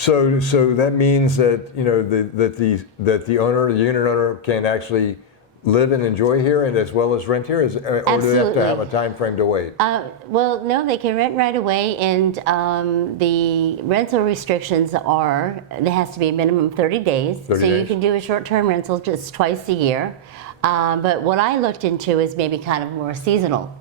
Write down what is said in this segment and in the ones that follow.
So that means that that the owner, the unit owner, can actually live and enjoy here, and as well as rent here, or do they have to have a time frame to wait? Well, no, they can rent right away, and the rental restrictions are there has to be a minimum of 30 days. 30 so days. You can do a short-term rental just twice a year. But what I looked into is maybe kind of more seasonal.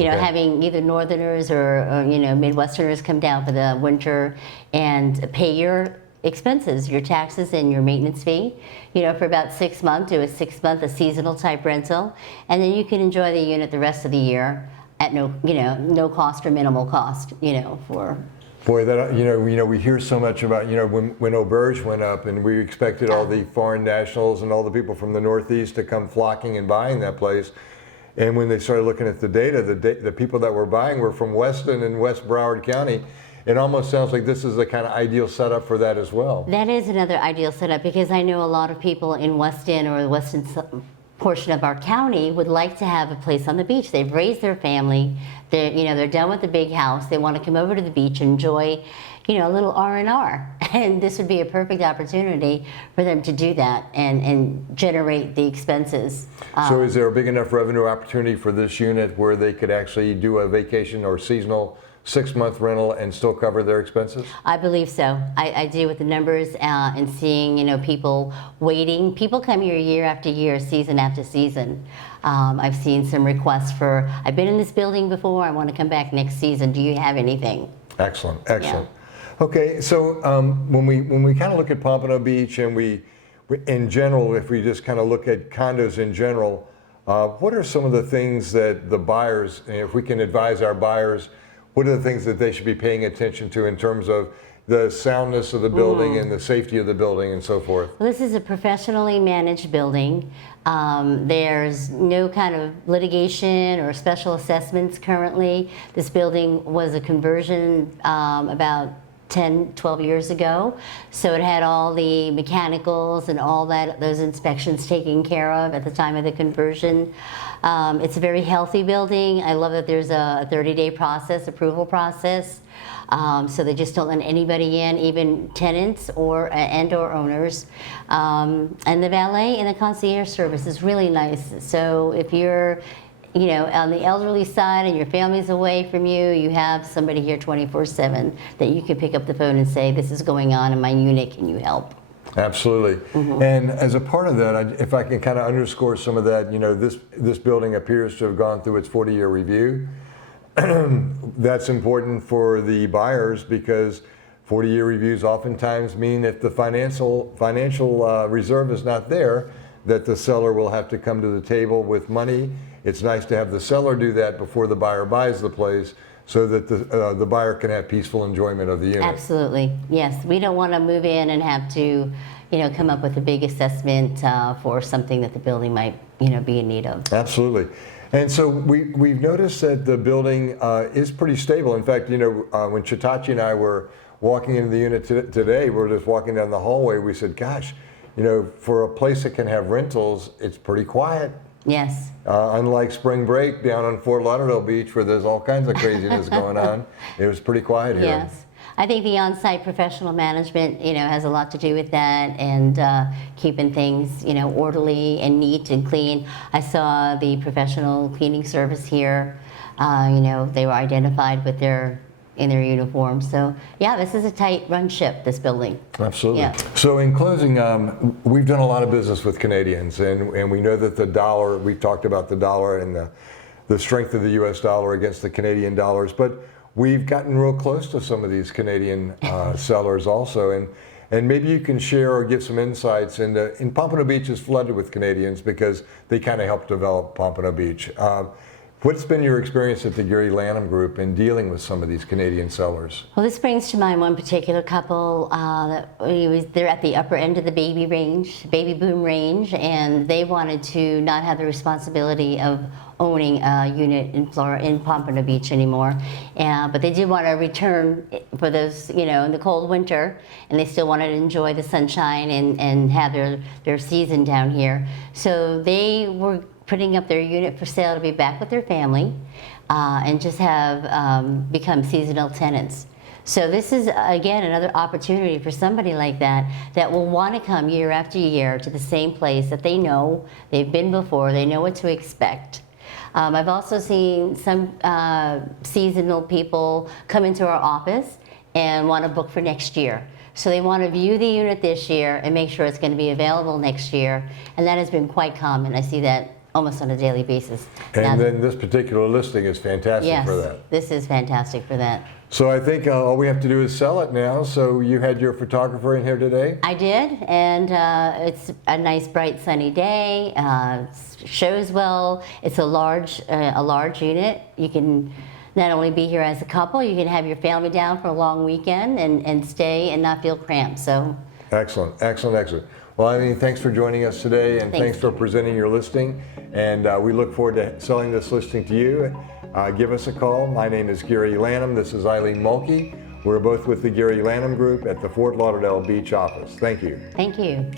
Okay. Having either Northerners or Midwesterners come down for the winter and pay your expenses, your taxes and your maintenance fee, for about 6 months, do a 6-month, a seasonal type rental, and then you can enjoy the unit the rest of the year at no cost or minimal cost, for. Boy, that we hear so much about when Auberge went up, and we expected all the foreign nationals and all the people from the Northeast to come flocking and buying that place. And when they started looking at the data, the people that were buying were from Weston and West Broward County. It almost sounds like this is the kind of ideal setup for that as well. That is another ideal setup, because I know a lot of people in Weston or the Weston portion of our county would like to have a place on the beach. They've raised their family. They're done with the big house. They want to come over to the beach and enjoy, a little R&R. And this would be a perfect opportunity for them to do that and generate the expenses. So is there a big enough revenue opportunity for this unit where they could actually do a vacation or seasonal 6-month rental and still cover their expenses? I believe so. I do, with the numbers and seeing people waiting. People come here year after year, season after season. I've seen some requests for, I've been in this building before, I want to come back next season. Do you have anything? Excellent, excellent. Yeah. Okay, so when we kind of look at Pompano Beach, and we in general, if we just kind of look at condos in general, what are some of the things that the buyers, if we can advise our buyers, what are the things that they should be paying attention to in terms of the soundness of the building and the safety of the building and so forth? Well, this is a professionally managed building. There's no kind of litigation or special assessments currently. This building was a conversion about 10, 12 years ago. So it had all the mechanicals and all those inspections taken care of at the time of the conversion. It's a very healthy building. I love that there's a 30-day approval process. So they just don't let anybody in, even tenants or owners. And the valet and the concierge service is really nice. So if you're on the elderly side and your family's away from you, you have somebody here 24/7 that you can pick up the phone and say, this is going on in my unit, can you help? Absolutely. And as a part of that, if I can kind of underscore some of that, this building appears to have gone through its 40-year review. That's important for the buyers, because 40-year reviews oftentimes mean if the financial reserve is not there, that the seller will have to come to the table with money. It's nice to have the seller do that before the buyer buys the place, so that the buyer can have peaceful enjoyment of the unit. Absolutely, yes. We don't want to move in and have to, come up with a big assessment for something that the building might, be in need of. Absolutely. And so we've noticed that the building is pretty stable. In fact, when Chitachi and I were walking into the unit today, we were just walking down the hallway, we said, gosh, for a place that can have rentals, it's pretty quiet. Yes. Unlike spring break down on Fort Lauderdale Beach, where there's all kinds of craziness going on, it was pretty quiet here. Yes. I think the on-site professional management, has a lot to do with that, and keeping things, orderly and neat and clean. I saw the professional cleaning service here. They were identified with in their uniform. So yeah, this is a tight run ship, this building. Absolutely. Yeah. So in closing, we've done a lot of business with Canadians, and we know that the dollar, we've talked about the dollar and the strength of the US dollar against the Canadian dollars, but we've gotten real close to some of these Canadian sellers also, and maybe you can share or give some insights into, Pompano Beach is flooded with Canadians because they kind of helped develop Pompano Beach. What's been your experience at the Gary Lanham Group in dealing with some of these Canadian sellers? Well, this brings to mind one particular couple. They're at the upper end of the baby boom range, and they wanted to not have the responsibility of owning a unit in Pompano Beach anymore. But they did want to return for those, in the cold winter, and they still wanted to enjoy the sunshine and have their season down here. So they were putting up their unit for sale to be back with their family and just have become seasonal tenants. So this is, again, another opportunity for somebody like that will want to come year after year to the same place that they know, they've been before, they know what to expect. I've also seen some seasonal people come into our office and want to book for next year. So they want to view the unit this year and make sure it's going to be available next year. And that has been quite common. I see that almost on a daily basis. And then this particular listing is fantastic yes, for that. this is fantastic for that. So I think all we have to do is sell it now. So you had your photographer in here today? I did, and it's a nice, bright, sunny day. Shows well. It's a large unit. You can not only be here as a couple, you can have your family down for a long weekend and stay and not feel cramped. So Excellent, excellent, excellent. Well, Eileen, thanks for joining us today, and thanks for presenting your listing. And we look forward to selling this listing to you. Give us a call. My name is Gary Lanham. This is Eileen Mulkey. We're both with the Gary Lanham Group at the Fort Lauderdale Beach office. Thank you. thank you.